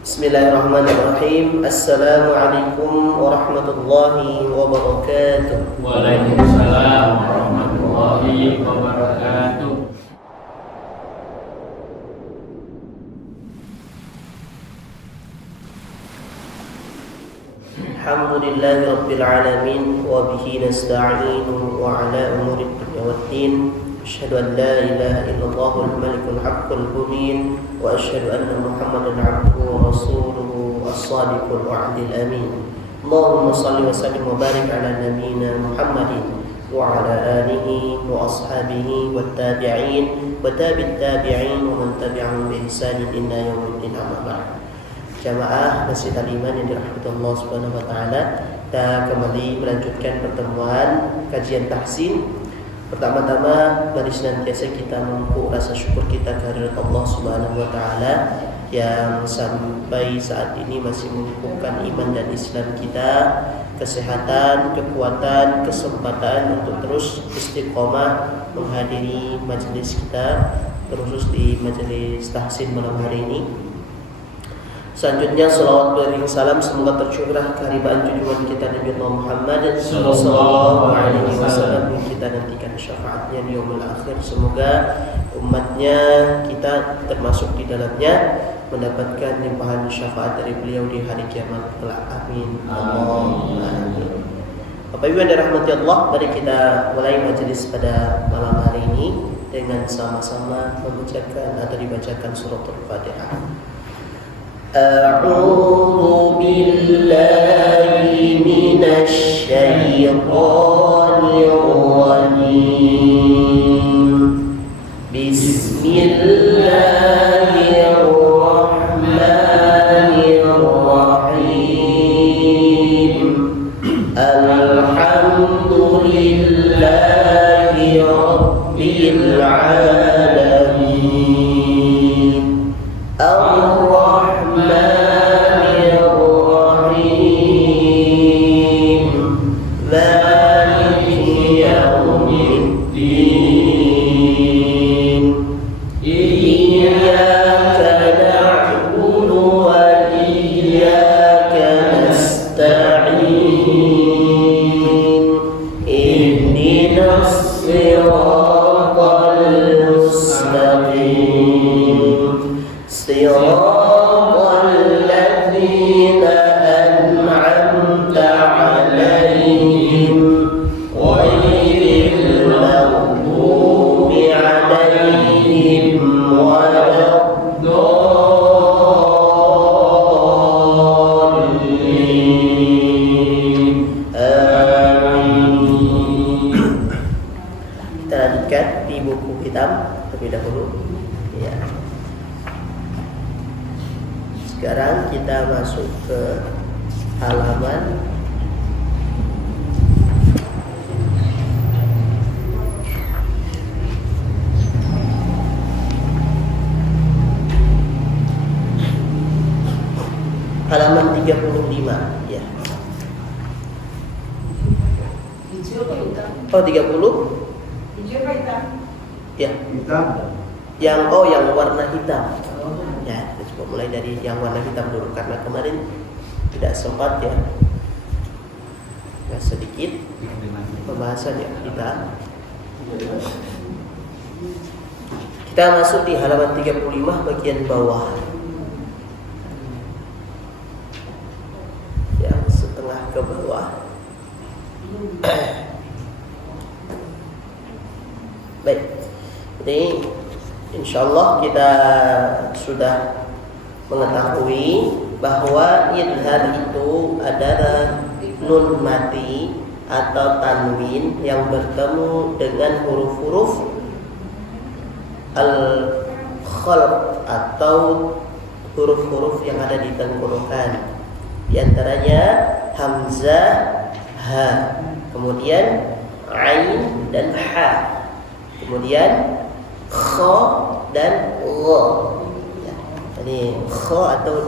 Bismillahirrahmanirrahim. Assalamualaikum warahmatullahi wabarakatuh. Waalaikumsalam warahmatullahi wabarakatuh. Alhamdulillahi rabbil alamin wa bihi nasta'inu wa ala umuri dunya waddin. Asyhadu an la ilaha illallahul malikul haqqul mubin wa asyhadu anna Muhammadan abduhu wa rasuluhu as-sadiqul wa'dil amin. Allahumma shalli wa sallim wa barik ala nabiyyina Muhammadin wa ala alihi wa ashabihi wat tabi'in wa tabi'it tabi'in wa man tabi'ahum bi ihsanin ila yaumiddin, amma ba'd. Jamaah Masjid Al-Iman yang dirahmati Allah Subhanahu wa taala, kita kembali melanjutkan pertemuan kajian tahsin. Pertama-tama, mari senantiasa kita memupuk rasa syukur kita kehadirat Allah Subhanahu wa taala yang sampai saat ini masih mengukuhkan iman dan Islam kita, kesehatan, kekuatan, kesempatan untuk terus istiqomah menghadiri majelis kita, terkhusus di majelis tahsin malam hari ini. Selanjutnya salawat beriring salam semoga tercurah keharibaan junjungan kita Nabi Muhammad sallallahu alaihi wasallam yang kita nantikan syafaatnya di yaumul akhir. Semoga umatnya kita termasuk di dalamnya mendapatkan limpahan syafaat dari beliau di hari kiamat kelak. Amin. Allahumma amin. Bapak Ibu yang dirahmati Allah, mari kita mulai majelis pada malam hari ini dengan sama-sama membacakan atau dibacakan suratul Fatihah. أعوذ بالله من الشيطان الرجيم بسم الله الرحمن الرحيم الحمد لله رب العالمين Sekarang kita masuk ke halaman halaman 35 ya. Oh 30? Ya. Yang warna hitam. Ya, kita coba mulai dari yang warna hitam dulu karena kemarin tidak sempat ya. Sedikit pembahasan yang kita masuk di halaman 35 bagian bawah. Yang setengah ke bawah. Baik. Ini insyaallah kita sudah mengetahui bahwa idhar itu adalah nun mati atau tanwin yang bertemu dengan huruf-huruf al-khalq atau huruf-huruf yang ada di tenggorokan. Di antaranya hamzah, ha, kemudian ain dan ha, kemudian kha dan gha. Ya. Jadi kha atau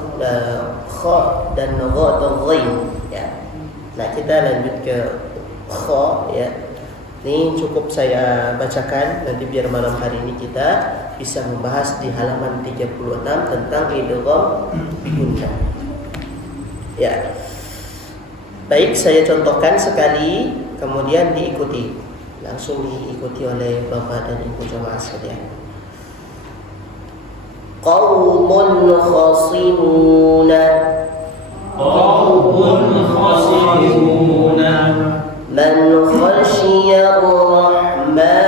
kha dan gha atau ghain. Ya. Nah, kita lanjut ke kha ya. Ini cukup saya bacakan, nanti biar malam hari ini kita bisa membahas di halaman 36 tentang idgham gunnah. Ya. Baik, saya contohkan sekali, kemudian diikuti. Langsung diikuti oleh Bapak dan Ibu jemaah sekalian. Qaumun khasimuna man khashiya ar-rahmana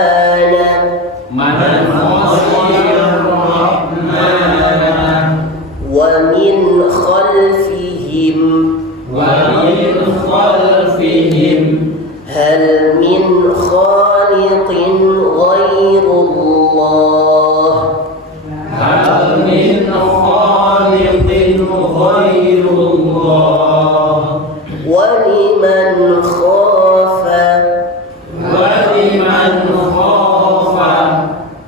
wa min khalfihim hal min khaliqin ghairullah ولمن خاف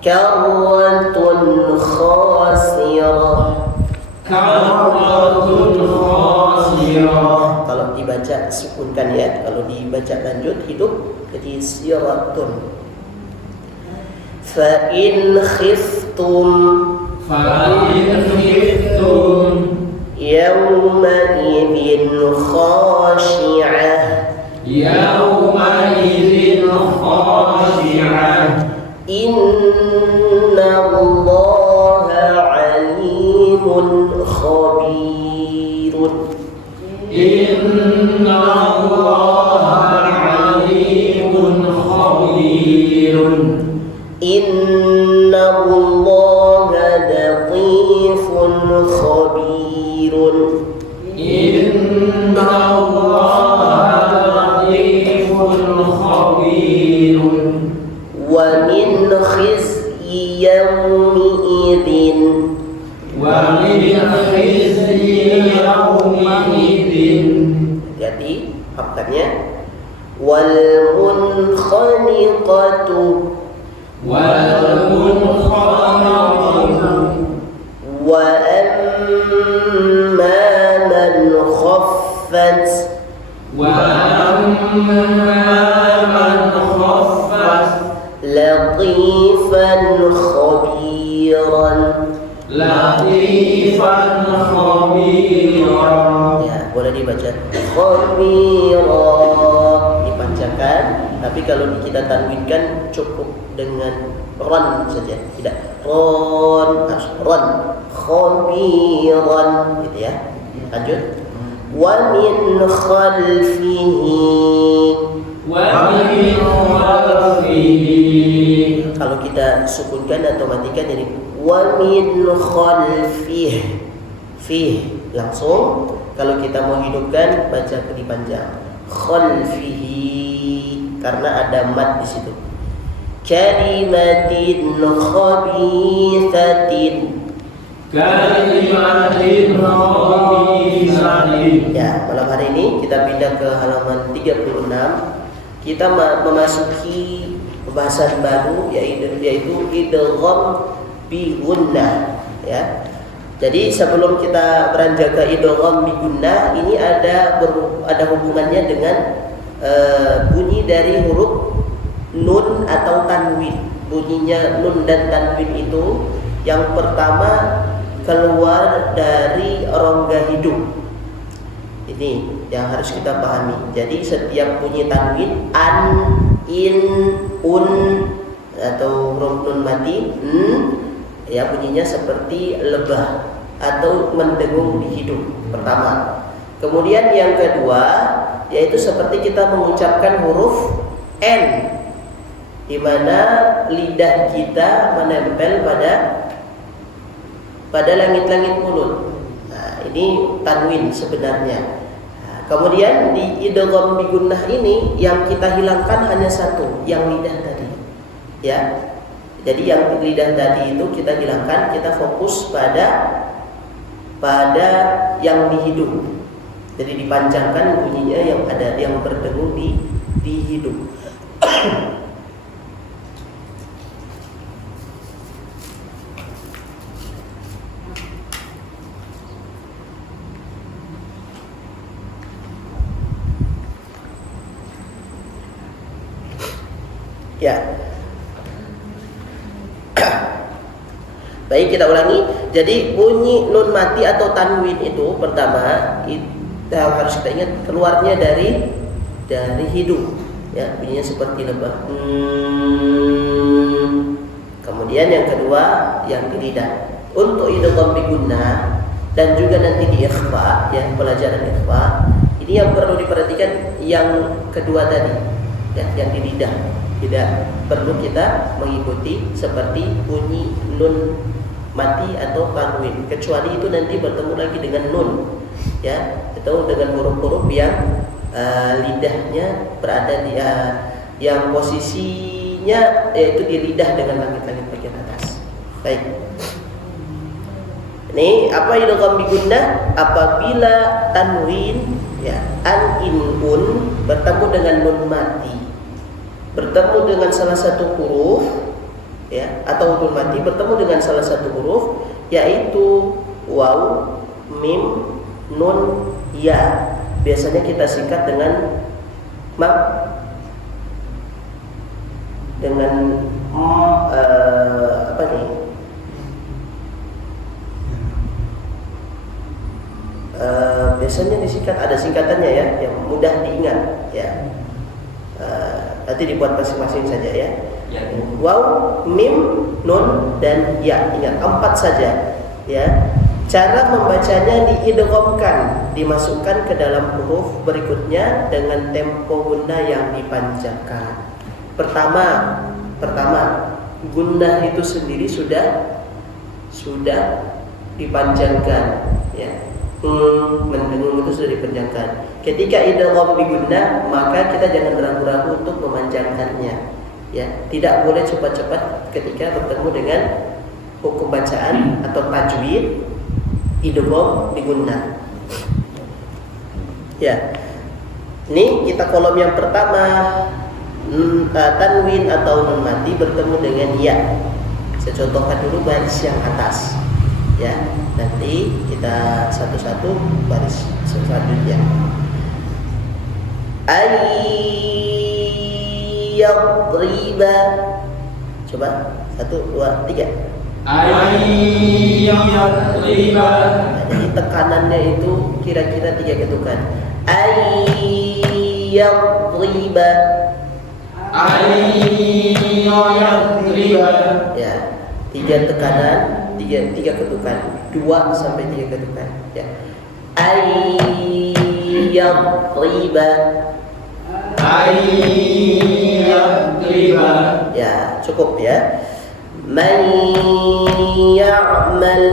كرة خاسرة. Kalau dibaca sukunkan ya, kalau dibaca lanjut hidup jadi siratun. Fa in khiftum yawma idzin khashi'ah inna Allaha alimun khabirun. Inna Allaha latifun khabirun. Wa min khizyi yawmi idzin jadi faktanya wal munkhaniqatu wa amma man khaffat latifan khabiran. Ya, boleh dibaca khabira, dipanjangkan, tapi kalau kita tanwinkan cukup dengan ron saja, tidak ron, harus ron, khabiran gitu ya. Lanjut. Wa min khalfihi. Kalau kita sukunkan atau matikan jadi wa min khalfihi. Fih langsung. Kalau kita mau hidupkan baca dipanjang khalfihi karena ada mad di situ. Kalimatin khabithatin. Ya, malam hari ini kita pindah ke halaman 36. Kita memasuki pembahasan baru yaitu idgham bi gunnah ya. Jadi sebelum kita beranjak ke idgham bi gunnah, ini ada hubungannya dengan bunyi dari huruf nun atau tanwin. Bunyinya nun dan tanwin itu yang pertama keluar dari rongga hidung. Ini yang harus kita pahami. Jadi setiap bunyi tanwin an, in, un atau huruf nun mati ya bunyinya seperti lebah atau mendengung di hidung pertama. Kemudian yang kedua yaitu seperti kita mengucapkan huruf n, di mana lidah kita menempel pada langit-langit mulut. Nah, ini tanwin sebenarnya. Nah, kemudian di idgham bi gunnah ini yang kita hilangkan hanya satu, yang lidah tadi. Ya. Jadi yang lidah tadi itu kita hilangkan, kita fokus pada yang di hidung. Jadi dipanjangkan bunyinya yang berdengung di hidung. Ya. Baik, kita ulangi. Jadi bunyi nun mati atau tanwin itu pertama kita harus kita ingat keluarnya dari hidung. Ya, bunyinya seperti lebah. Kemudian yang kedua yang di lidah. Untuk idgham bi gunnah dan juga nanti di ikhfa, ya, pelajaran ikhfa. Ini yang perlu diperhatikan yang kedua tadi, ya, yang di lidah. Tidak perlu kita mengikuti seperti bunyi nun mati atau tanwin, kecuali itu nanti bertemu lagi dengan nun, ya, atau dengan huruf-huruf yang lidahnya berada di yang posisinya yaitu di lidah dengan langit-langit bagian atas. Baik. Ini apa idgham bi gunnah? Apabila tanwin, ya, an in un bertemu dengan nun mati, bertemu dengan salah satu huruf, ya, atau nun mati bertemu dengan salah satu huruf yaitu waw, mim, nun, ya. Biasanya kita singkat dengan apa nih? Biasanya disingkat, ada singkatannya, ya, yang mudah diingat, ya. Nanti dibuat masing-masing saja, ya. Waw, mim, nun, dan ya. Ingat 4 saja, ya. Cara membacanya diidghamkan, dimasukkan ke dalam huruf berikutnya dengan tempo gunnah yang dipanjangkan. Pertama, gunnah itu sendiri sudah dipanjangkan, ya. Mendengung itu sudah dipanjangkan. Ketika idgham bi gunnah, maka kita jangan ragu-ragu untuk memanjangkannya, ya. Tidak boleh cepat-cepat ketika bertemu dengan hukum bacaan atau tajwid idgham bi gunnah. Ya. Ini kita kolom yang pertama, tanwin atau nun mati bertemu dengan ya. Saya contohkan dulu baris yang atas, ya. Nanti kita satu-satu baris selanjutnya. Ayyadriba. Coba 1, 2, 3. Ayyadriba. Jadi tekanannya itu kira-kira 3 ketukan. Ayyadriba. Ayyadriba. Ya, 3 tekanan, 3 ketukan, 2 sampai 3 ketukan, ya. Ayyadriba. Ayyadriba. Ya, cukup, ya. Man ya'mal.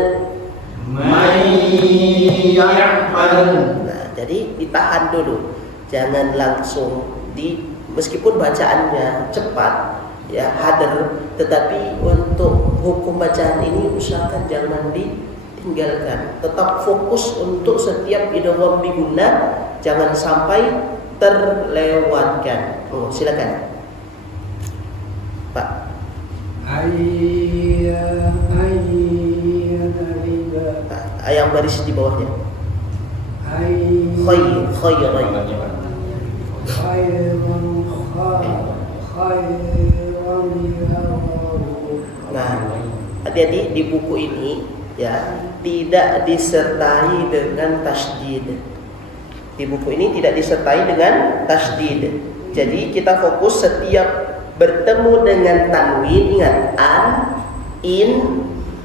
Nah, jadi ditahan dulu, jangan langsung meskipun bacaannya cepat, ya, hadir, tetapi untuk hukum bacaan ini usahakan jangan ditinggalkan. Tetap fokus untuk setiap idgham bi gunnah, jangan sampai terlewatkan. Silakan, Pak. Yang baris di bawahnya. Nah, hati-hati di buku ini, ya, tidak disertai dengan tasydid. Di buku ini tidak disertai dengan tasydid. Jadi kita fokus setiap bertemu dengan tanwin, ingat an, in,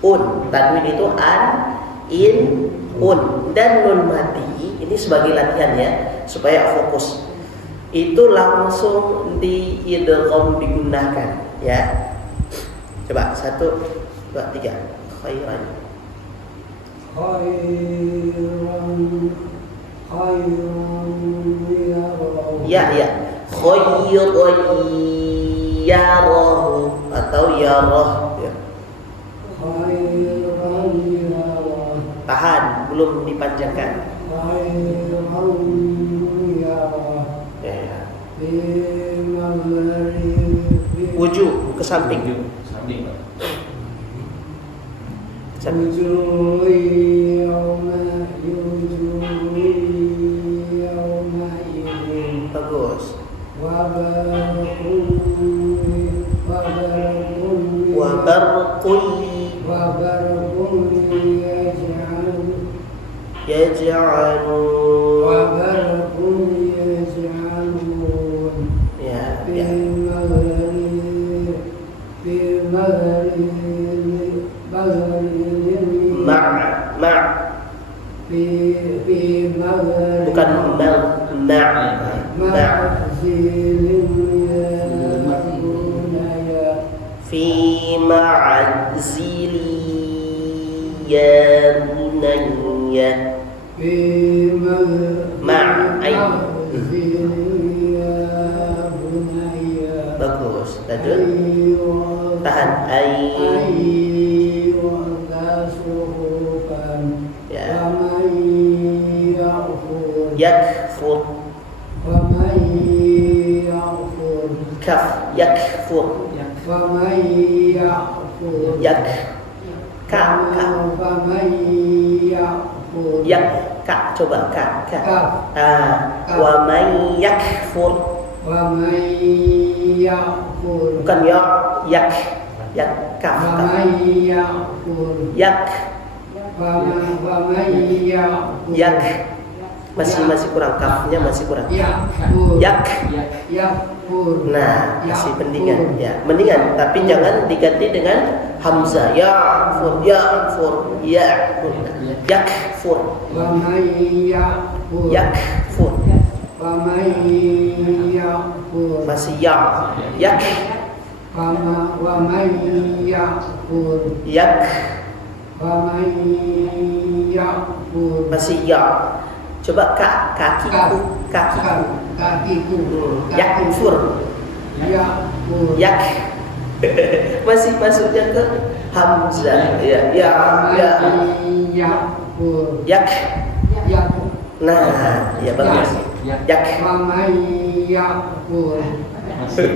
un. Tanwin itu an, in, un, dan nun mati. Ini sebagai latihan, ya, supaya fokus. Itu langsung diidgham digunakan, ya. Coba 1, 2, 3. Khairan. Ya, ya. Khairan yarahu atau yarah, ya. Tahan, belum dipanjangkan. Ya. Wujuh ke samping. Bagus. yaj'alun. Ya, ya. Bukan fi ma'zili ya bunayya. Bagus. Lanjut. Tahan. Ya. Yakfur. Kaf. Yakfur. Yak. Ka. Yak. Ka. Coba ka. Wa may yakfur. Bukan ya. Yak. Yak. Kaf. Yak. Yak. Masih kurang, kafnya masih kurang. Yak. Nah, masih mendingan ya. Mendingan, tapi jangan diganti dengan hamzah. Yakfur, yakfur, yakfur. Yakfur. Yakfur. Masih ya. Yak. Yak. Masih ya. Coba kakiku. Yakfur. Yak. Masih masuknya ke hamzah. Ya. Yak. Nah, ya bagus. Yak.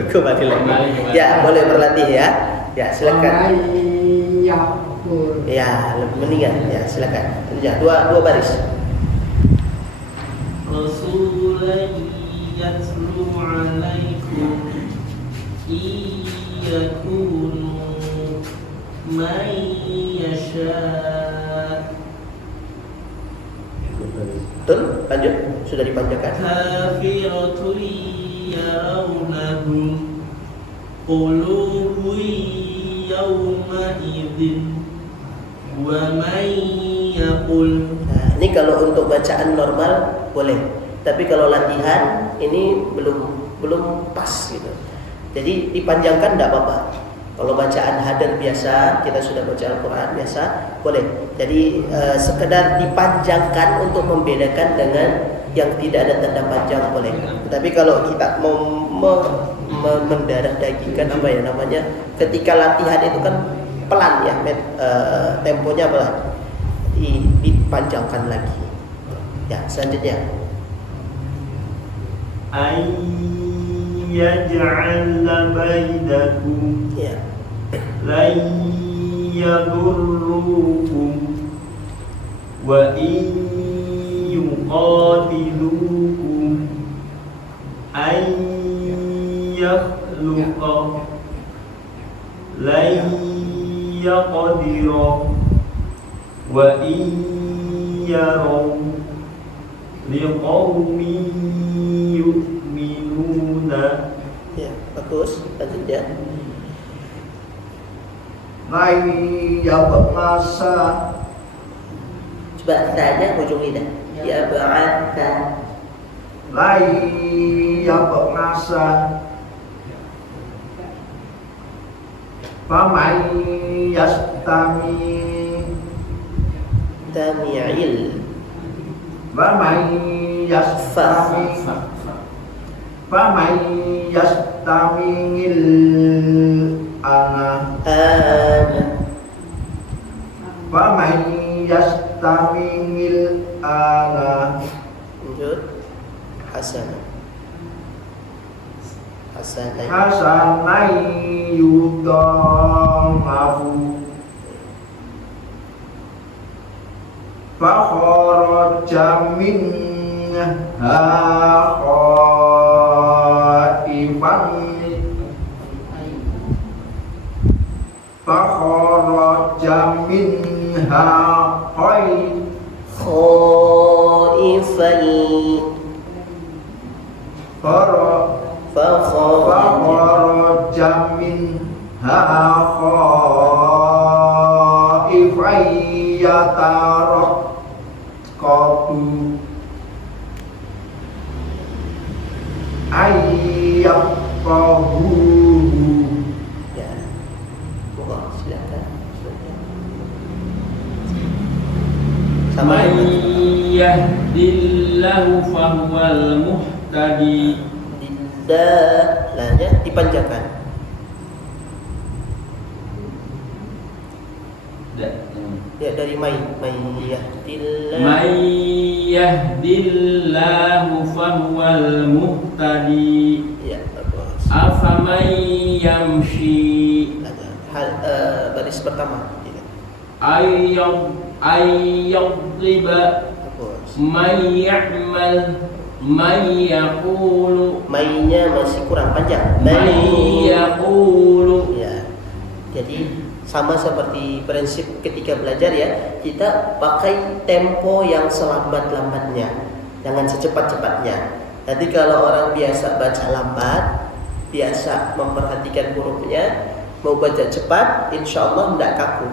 Kembali lagi. Ya, boleh berlatih ya. Ya, silakan. Ya, lebih mendingan. Ya, silakan. Ya, dua baris. Rasulan yatlu alaikum iyakunu man yasha. Betul? Lanjut. Sudah dipanjangkan. Kafiratu yarawnahu qulubu yawma idzin wa man yaqul. Nah, ini kalau untuk bacaan normal boleh. Tapi kalau latihan ini belum pas gitu. Jadi dipanjangkan tidak apa-apa. Kalau bacaan hadar biasa, kita sudah baca Al-Quran biasa, boleh. Jadi sekedar dipanjangkan untuk membedakan dengan yang tidak ada tanda panjang boleh. Tapi kalau kita mau mendarah dagingkan apa ya namanya, ketika latihan itu kan pelan ya, temponya pelan. Dipanjangkan lagi. Ya, selanjutnya. Yaj'al bainakum Ya. lan yadurrukum wa in yuqatilukum ay yakhluqa lan yaqdira wa in yaraw liqaumin yu'minuna. Ya, bagus. Lanjutnya. Lai yab'asa. Coba tanya ujung lidah. Ya ba'atha. Lai yab'asa. Faman yastami. Tami'il. Faman yastami. Faman yastamil ana. Faman yastamil ana. Lanjut. Hasanah. Hasanai yudhamahu. Fakharaja minha khaifan. Fakharaja minha khaifan. yatarakkabu ayyafqahu. Ya, monggo silakan. Sama Man yahdillahu fahuwal muhtadi. Lahnya dipanjangkan. Ya, dari may yahdillah. Man yahdillahu fahuwal muhtadi. Ya, bagus. Afaman yamshi Baris pertama. ayyadriba Bagus. man ya'mal man yaqulu Mainnya masih kurang panjang. man yaqulu. Ya. Jadi sama seperti prinsip ketika belajar ya, kita pakai tempo yang selambat-lambatnya, jangan secepat-cepatnya. Nanti kalau orang biasa baca lambat, biasa memperhatikan hurufnya, mau baca cepat, insya Allah tidak kaku.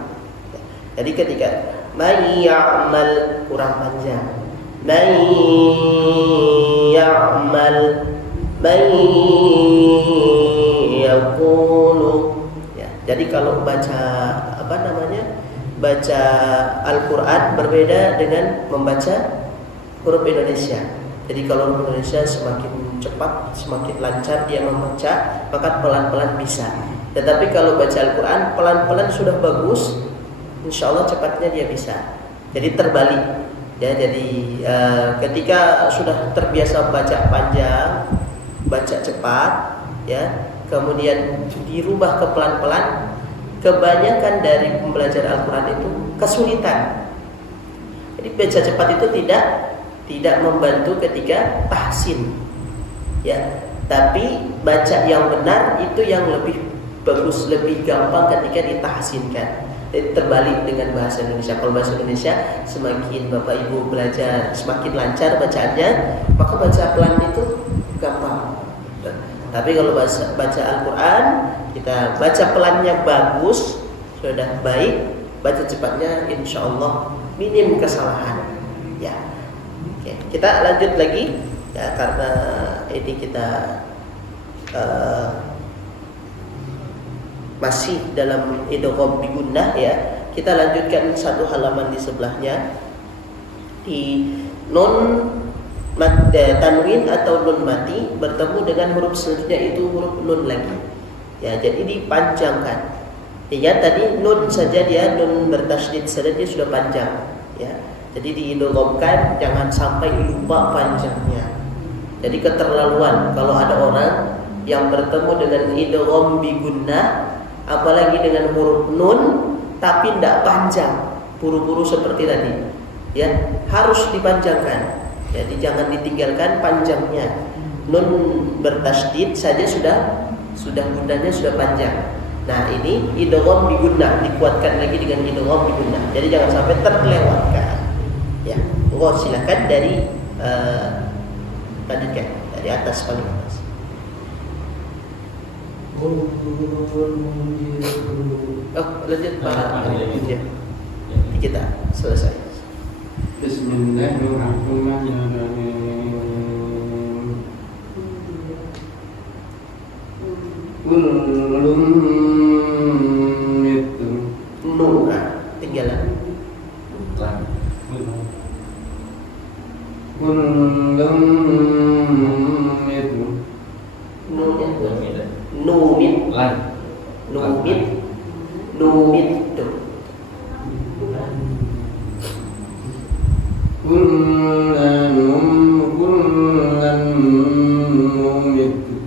Jadi ketika may ya'mal kurang panjang, may ya'mal, may yaqulu. Jadi kalau baca baca Al-Quran berbeda dengan membaca huruf Indonesia. Jadi kalau huruf Indonesia semakin cepat, semakin lancar dia membaca, maka pelan-pelan bisa. Tetapi kalau baca Al-Quran pelan-pelan sudah bagus, insya Allah cepatnya dia bisa. Jadi terbalik. Ya, jadi ketika sudah terbiasa baca panjang, baca cepat, ya, kemudian dirubah ke pelan-pelan, kebanyakan dari pembelajar Al-Quran itu kesulitan. Jadi baca cepat itu tidak membantu ketika tahsin, ya. Tapi baca yang benar itu yang lebih bagus, lebih gampang ketika ditahsinkan. Jadi terbalik dengan bahasa Indonesia. Kalau bahasa Indonesia semakin Bapak Ibu belajar semakin lancar bacaannya, maka baca pelan itu gampang. Tapi kalau baca Al-Quran, kita baca pelannya bagus, sudah baik, baca cepatnya insya Allah minim kesalahan. Ya, oke, kita lanjut lagi ya, karena ini kita masih dalam idgham bi gunnah ya. Kita lanjutkan satu halaman di sebelahnya, di nun tanwin atau nun mati bertemu dengan huruf selanjutnya itu huruf nun lagi. Ya, jadi dipanjangkan. Ya, tadi nun saja dia nun bertasydid saja dia sudah panjang. Ya, jadi diidghamkan, jangan sampai lupa panjangnya. Jadi keterlaluan kalau ada orang yang bertemu dengan idgham bi gunnah, apalagi dengan huruf nun tapi tidak panjang, buru-buru seperti tadi. Ya, harus dipanjangkan. Jadi jangan ditinggalkan panjangnya. Nun bertasydid saja sudah gunnahnya sudah panjang. Nah, ini idgham bi gunnah dikuatkan lagi dengan idgham bi gunnah. Jadi jangan sampai terlewatkan. Ya, silakan dari lanjutkan dari atas paling atas. Lanjut Pak. Ya. Kita selesai. Bismillahirrahmanirrahim. Kullum itu Nura tinggalan. kullum itu Numit. Numit. Numit. Numit. kullanum itu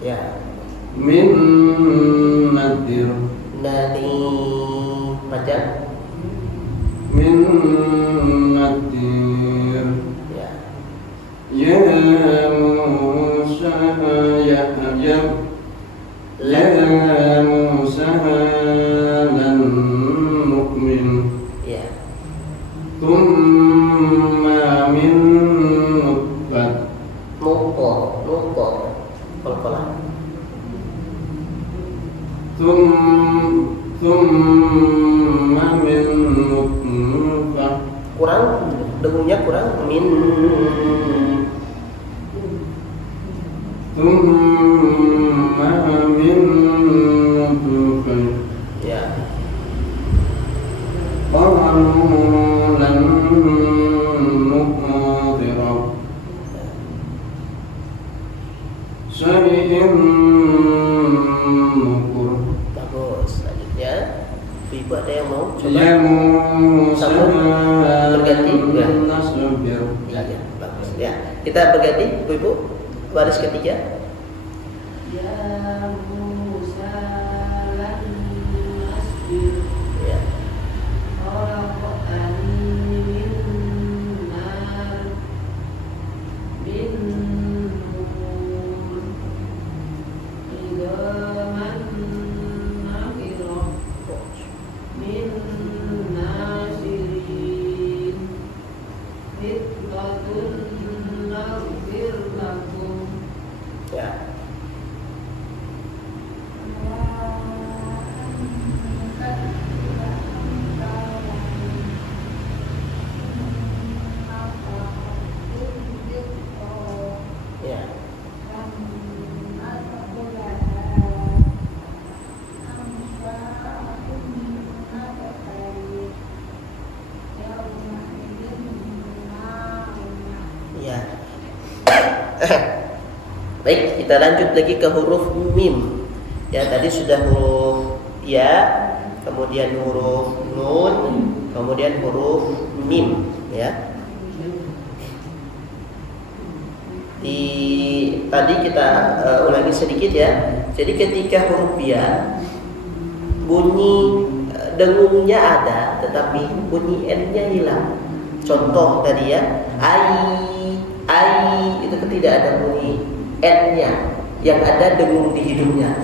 Ya. min nadir Nani panjang. min nadir Ya. ya Musa ya Musa lan nu'min Ya. thumma min nutfat Nuko. Kol-kolan. thumma min kurang, dengungnya kurang. Min. Thumma min nutfah. Ya. Qalu lan nuqadira syai'in nukur. Bagus. Selanjutnya, ibu ada yang mau coba? Ya Musa berganti ya. nasbir. Ya, bagus. Ya, kita berganti, ibu. Baris ketiga. Ya Musa lan nasbir Ya. khalaqtani min nar min nur idaman nakhirah min nasirin hittatun naghfir lakum. Ya. Ya. Ya. Baik, kita lanjut lagi ke huruf mim. Ya, tadi sudah huruf ya, kemudian huruf nun, kemudian huruf mim, ya. Tadi kita ulangi sedikit ya. Jadi ketika huruf ya bunyi dengungnya ada, tetapi bunyi n-nya hilang. Contoh tadi ya, ai itu tidak ada bunyi n-nya, yang ada dengung di hidungnya.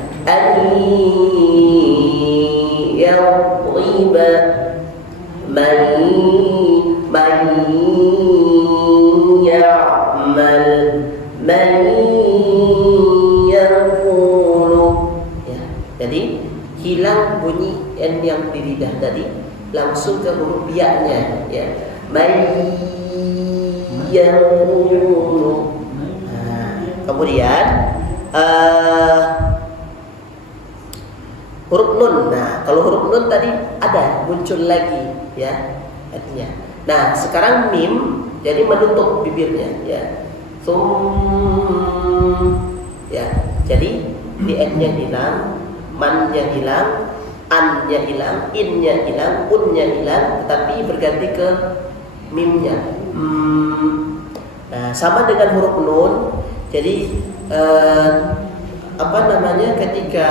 Yadriba man ya'mal man yaqulu. Ya, jadi hilang bunyi n yang di lidah tadi, langsung ke huruf ya-nya, ya. Man yaqulu. Kemudian huruf nun. Nah, kalau huruf nun tadi ada muncul lagi, ya, artinya. Nah, sekarang mim jadi menutup bibirnya, ya. Ya, jadi di n-nya hilang, man-nya hilang, an-nya hilang, in-nya hilang, un-nya hilang, tetapi berganti ke mim-nya. Nah, sama dengan huruf nun. Jadi ketika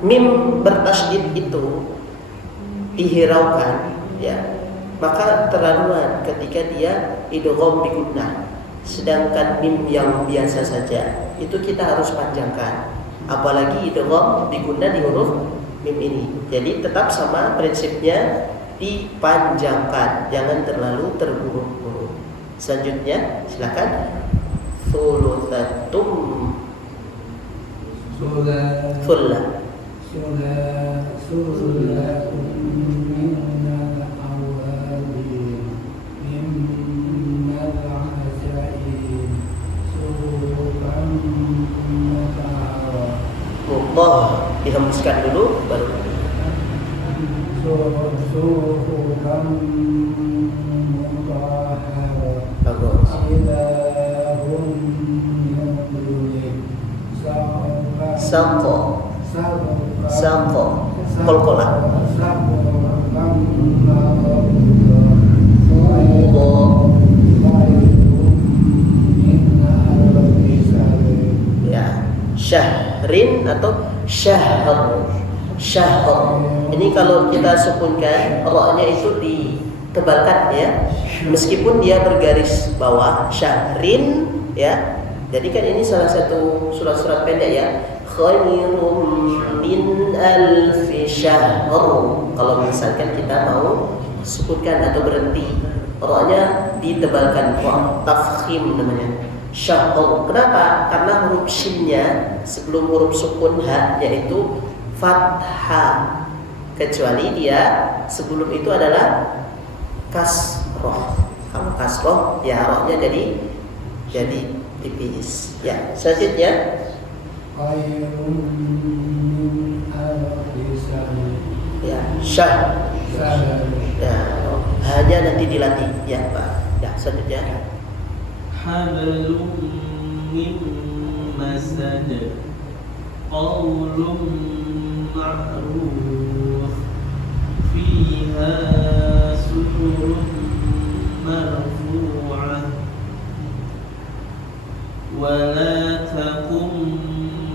mim bertasydid itu dihiraukan, ya, maka terlaluan ketika dia idgham bi gunnah. Sedangkan mim yang biasa saja itu kita harus panjangkan, apalagi idgham bi gunnah di huruf mim ini. Jadi tetap sama prinsipnya, dipanjangkan, jangan terlalu terburu-buru. Selanjutnya silakan. Thuluthatum Thulla. Muqtah dihembuskan dulu baru. Bagus. Saqo qalqalah. Ya, syahrin atau syahr. Ini kalau kita sukunkan ra-nya itu ditebalkan, ya. Meskipun dia bergaris bawah, syahrin, ya. Jadi kan ini salah satu surat-surat pendek, ya. Khairum min alfi syahr. Kalau misalkan kita mau sukunkan atau berhenti, ra-nya ditebalkan, ra tafkhim namanya. Syahr. Kenapa? Karena huruf shin-nya sebelum huruf sukun ha yaitu fathah. Kecuali dia sebelum itu adalah kasrah. roh. Kalau kasroh ya rohnya jadi tipis. Ya, selanjutnya Khairun min alfi shahr. ya syah. Ya, hanya nanti dilatih ya Pak. Ya, selanjutnya hablum min masad qawlun ma'ruf fiha sururun marfu'ah wa la taqum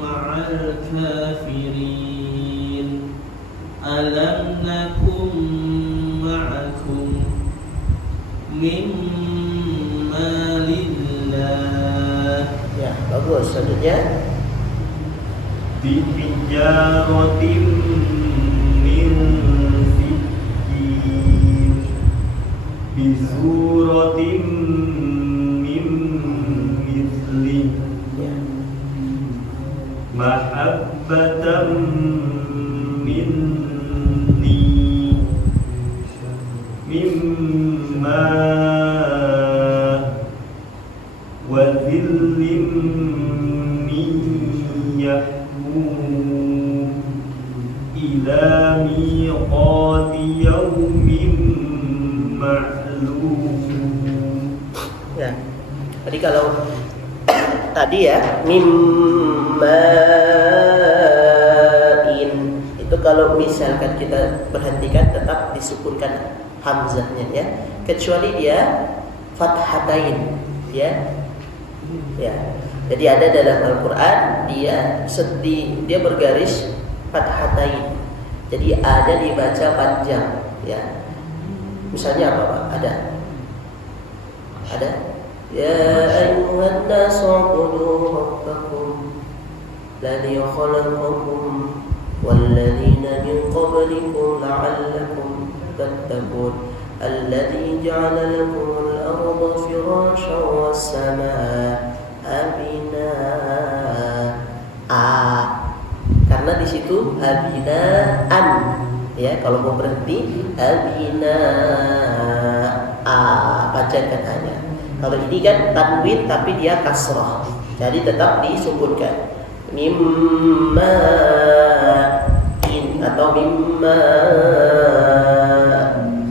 ma'al kafirin alam nakum ma'akum mimma lillah. ya bagus. Selanjutnya Bijaratin min sijjin Bizuratin min mithlih ya Mahabbatan minni Mimma wa dhillim min yahmum ila miqati yawmin ma'lum. ya. Tadi kalau tadi ya mimma'in itu kalau misalkan kita perhatikan tetap disukunkan hamzahnya ya, kecuali dia fathatain ya. Ya. Jadi ada dalam Al-Qur'an dia bergaris fathatain. Jadi ada dibaca panjang ya. Misalnya apa Pak? Ada ya ayyuhan nasu ubudu rabbakum ladzi khalaqakum walladzina min qablikum la'allakum tattaqun alladzi ja'ala lakumul arda firashan was-samaa'a binaa. Karena di situ abinaan ya, kalau mau berhenti abinaa bacakan hanya. Kalau ini kan tanwin tapi dia kasrah, jadi tetap disukunkan mimma in atau mimma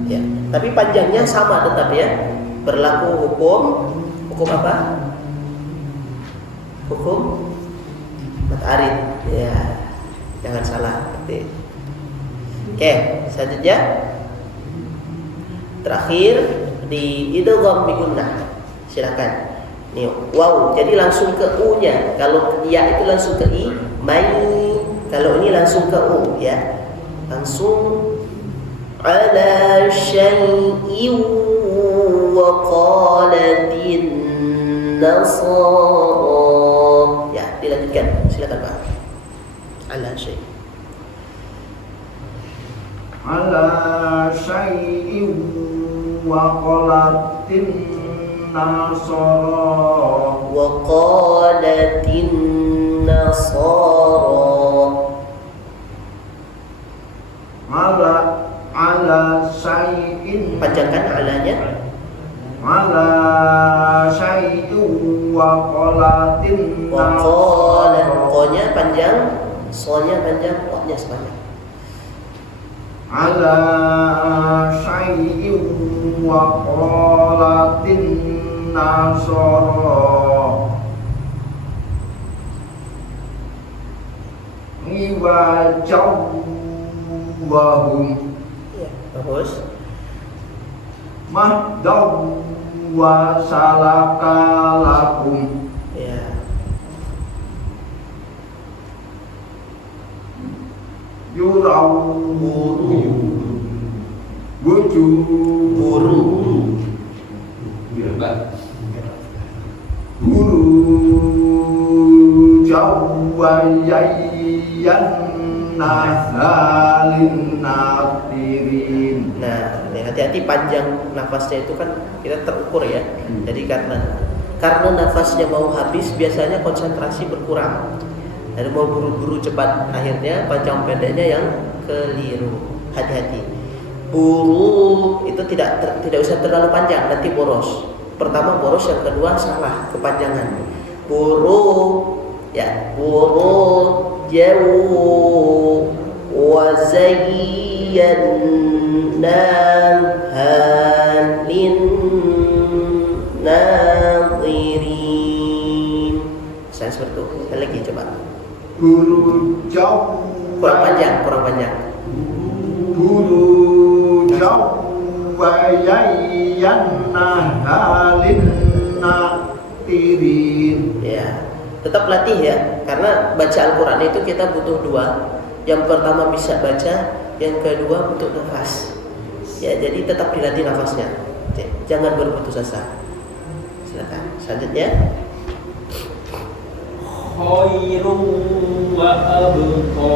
ya. Tapi panjangnya sama tetap ya, berlaku hukum apa? Hukum matarid ya, jangan salah. Oke, selanjutnya terakhir di idgham bi gunnah. Silakan. Nih, wow, jadi langsung ke u-nya. Kalau ya itu langsung ke i, mai. Kalau ini langsung ke u ya. Langsung ala syai'in wa qalatin nasara. Ya, dilanjutkan. Silakan Pak. Ala syai'. Ala syai'in wa qalatin nasara wa qalatin nasara. ala syai'in, Panjangkan alanya. ala syai'in wa qalatin Wa qala, qa-nya panjang, so-nya panjang, wa-nya sepanjang. ala syai'in wa qalatin nasara iwajawahum Ya, bagus. mahdaw wa salakalakum Ya, yurawuru wujuh guru. guru jawayyan nahalin natirin. Nah, ya, hati-hati panjang nafasnya itu kan kita terukur ya. Jadi karena nafasnya mau habis biasanya konsentrasi berkurang. Dan mau buru-buru cepat, akhirnya panjang pendeknya yang keliru. Hati-hati. Buru itu tidak usah terlalu panjang, nanti boros. Pertama boros, yang kedua salah kepanjangan. Buru ya, buru jauh wa zayyana halin nadirin. Saya seperti itu. Sekali lagi coba. Buru jauh Kurang panjang. Buru jauh Wayayyana halin nadirin. Ya, tetap latih ya, karena baca Al-Quran itu kita butuh dua. Yang pertama bisa baca, yang kedua untuk nafas. Ya, jadi tetap dilatih nafasnya. Oke, jangan berputus asa. Silakan. Selanjutnya. Khairun wa abqa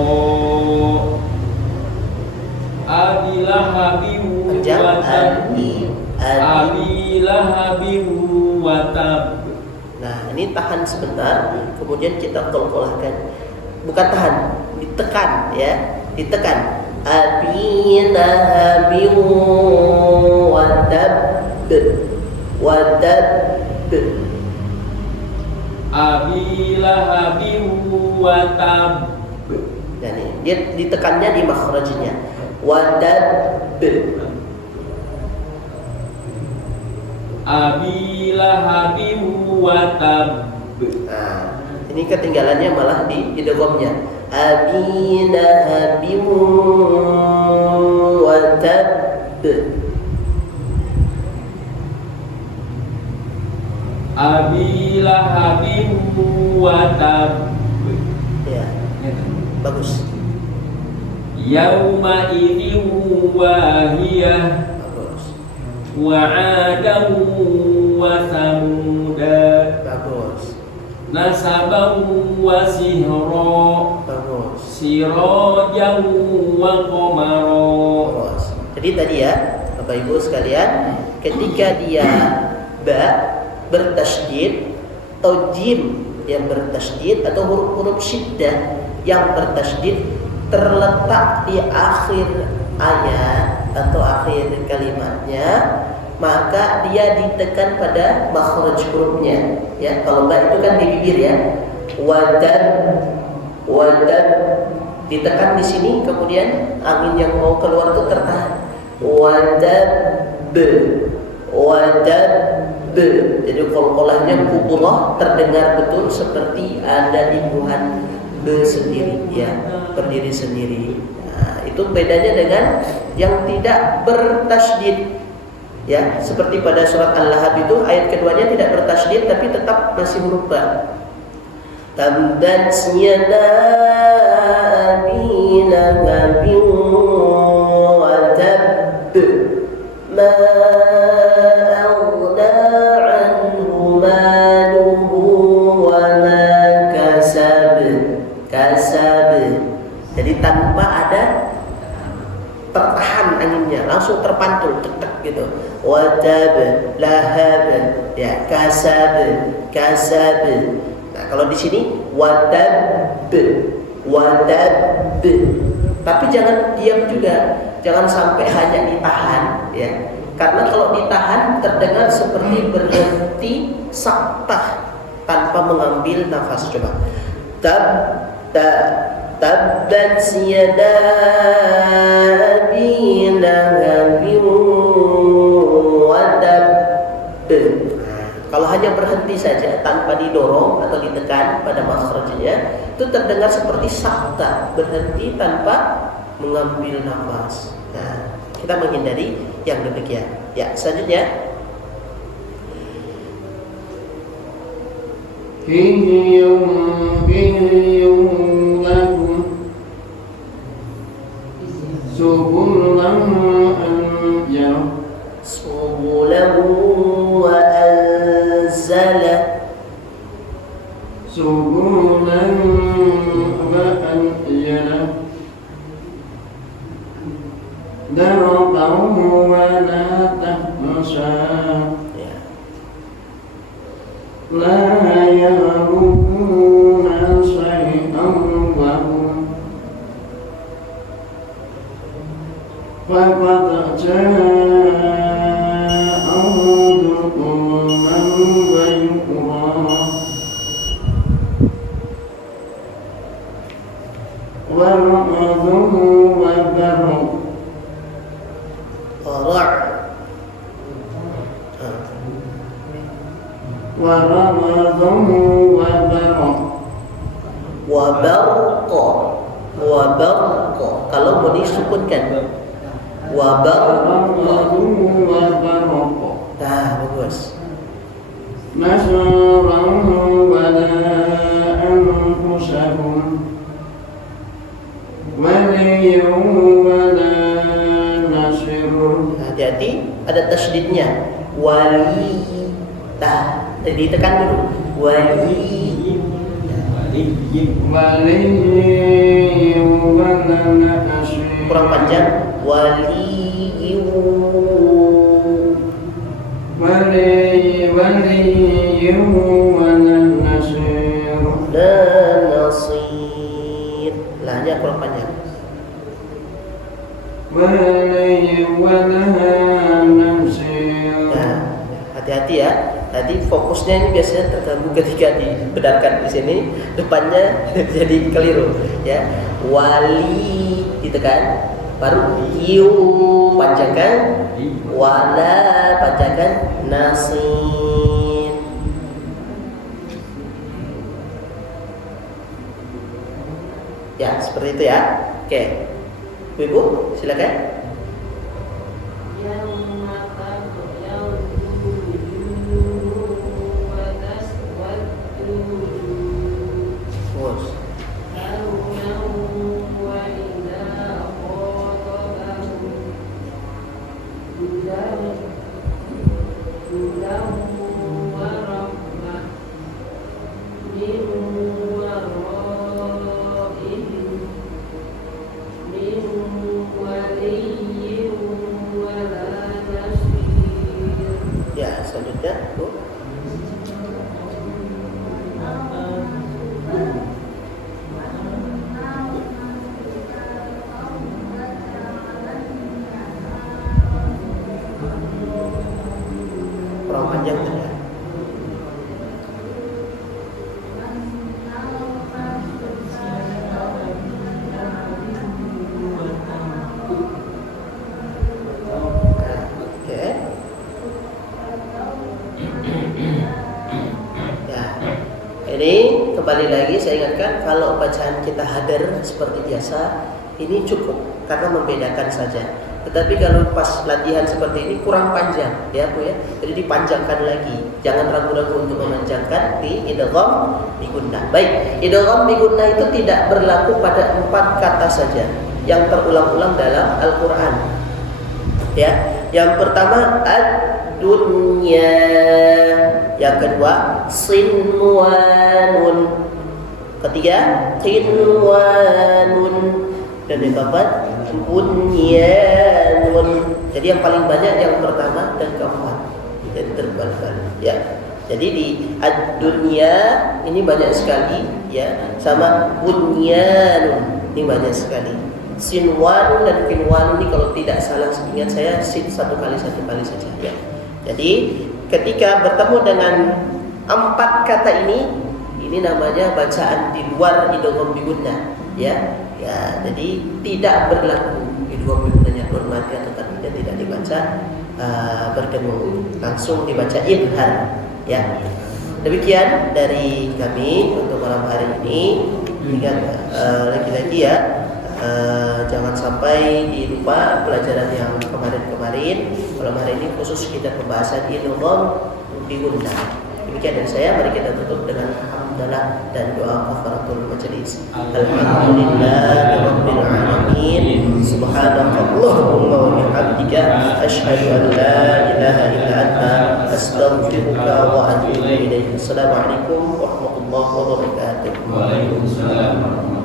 Abilahabin Panjang. wa tab Abi. Abilahabin wa tab. Nah, ini tahan sebentar, kemudian kita qalqalahkan. Bukan tahan, ditekan ya, ditekan. Abi lahabin wa tab. Abilahabin wa tab. Nah, ini dia ditekannya di makhrajnya. Wa tab. Abilahabin wa tab. Nah, ini ketinggalannya malah di idghamnya. Abi lahabin wa tab. Abilahabin wa tab. Ya, bagus. Yauma idzin wahiyah Bagus. wa 'adan wa samuda Bagus. nasaban wa sihra Bagus. sirajan wa qamara. Bagus. Jadi tadi ya, Bapak Ibu sekalian, ketika dia ba bertasydid atau jim yang bertasydid atau huruf-huruf syiddah yang bertasydid terletak di akhir ayat atau akhir kalimatnya, maka dia ditekan pada makhraj hurufnya. Ya, kalau ba itu kan di bibir ya. Wadad ditekan di sini, kemudian angin yang mau keluar itu tertahan. Wadad. Jadi qalqalahnya kubullah terdengar betul seperti ada imbuhan be sendiri ya, berdiri sendiri. Nah, itu bedanya dengan yang tidak bertasydid. Ya, seperti pada surat Al-Lahab itu ayat keduanya tidak bertasydid tapi tetap masih huruf ba. Tabbat yada abi lahabin wa tab ma aghna anhu maluhu wa ma kasab. Jadi tanpa ada tertahan anginnya, langsung terpantul tek gitu. Wa tab lahab ya, kasab. Nah, kalau di sini wadab. Tapi jangan diam juga, jangan sampai hanya ditahan ya. Karena kalau ditahan terdengar seperti berhenti saktah tanpa mengambil nafas. Coba. Tabbat yada abi lahabin wa tab. Kalau hanya berhenti saja tanpa didorong atau ditekan pada makhrajnya, itu terdengar seperti sakta, berhenti tanpa mengambil nafas. Nah, kita menghindari yang demikian. Ya, selanjutnya. Subulahu wa anzala. Subulan wa anzala darqahu wa la tahmasa la yarubuna shay'an wa hum faqad مقاما ويقرا ورمضه وبرق ورمضه وبرق Wabarq. Kalau mau disukunkan wabarq. Nah, bagus. نصرا ولا أنفسهم وليا ولا نصير. Hati-hati, ada tasydidnya. Wali. Nah, ditekan dulu. Wali. ولي ولا نصير. Kurang panjang. Wali. ولي ولا نصير. La nasir. Lahnya kurang panjang. ولي ولا نصير. Nah, hati-hati ya. Tadi fokusnya ini biasanya terganggu ketika dibenarkan di sini, depannya jadi keliru ya. Wali ditekan, baru yu panjangkan, wala panjangkan, nasir. Ya, seperti itu ya. Oke. Ibu, silakan. Ya, selanjutnya, Bu. Kurang panjang tadi ya. Oke. Ya, ini kembali lagi saya ingatkan, kalau bacaan kita hadar seperti biasa ini cukup karena membedakan saja. Tetapi kalau pas latihan seperti ini kurang panjang ya Bu ya. Jadi dipanjangkan lagi. Jangan ragu-ragu untuk memanjangkan di idgham bi gunnah. Baik, idgham bi gunnah itu tidak berlaku pada 4 kata saja yang terulang-ulang dalam Al-Qur'an. Ya, yang pertama ad-dunya, yang kedua sinwanun, ketiga qinwanun, dan yang keempat bunyanun. Jadi yang paling banyak yang pertama dan keempat, dan terbalik-balik ya. Jadi di ad-dunya ini banyak sekali ya, sama bunyanun ini banyak sekali. Sinwanun dan kinwanun ini kalau tidak salah ingat saya sin satu kali saja ya. Jadi ketika bertemu dengan 4 kata ini namanya bacaan di luar idgham bi gunnah ya. Ya, jadi tidak berlaku idgham bi gunnahnya hormati atau tidak dibaca bertemu, langsung dibaca idhar ya. Demikian dari kami untuk malam hari ini. Ingat lagi-lagi ya, jangan sampai dilupa pelajaran yang kemarin-kemarin. Malam hari ini khusus kita pembahasan idgham bi gunnah. Demikian dari saya, mari kita tutup dengan hamdalah dan doa kafaratul majelis. Alhamdulillahirabbil alamin. Subhanakallahumma wa bihamdika asyhadu an la ilaha illa anta astaghfiruka wa atubu ilaik. Assalamualaikum warahmatullahi wabarakatuh. Waalaikumsalam.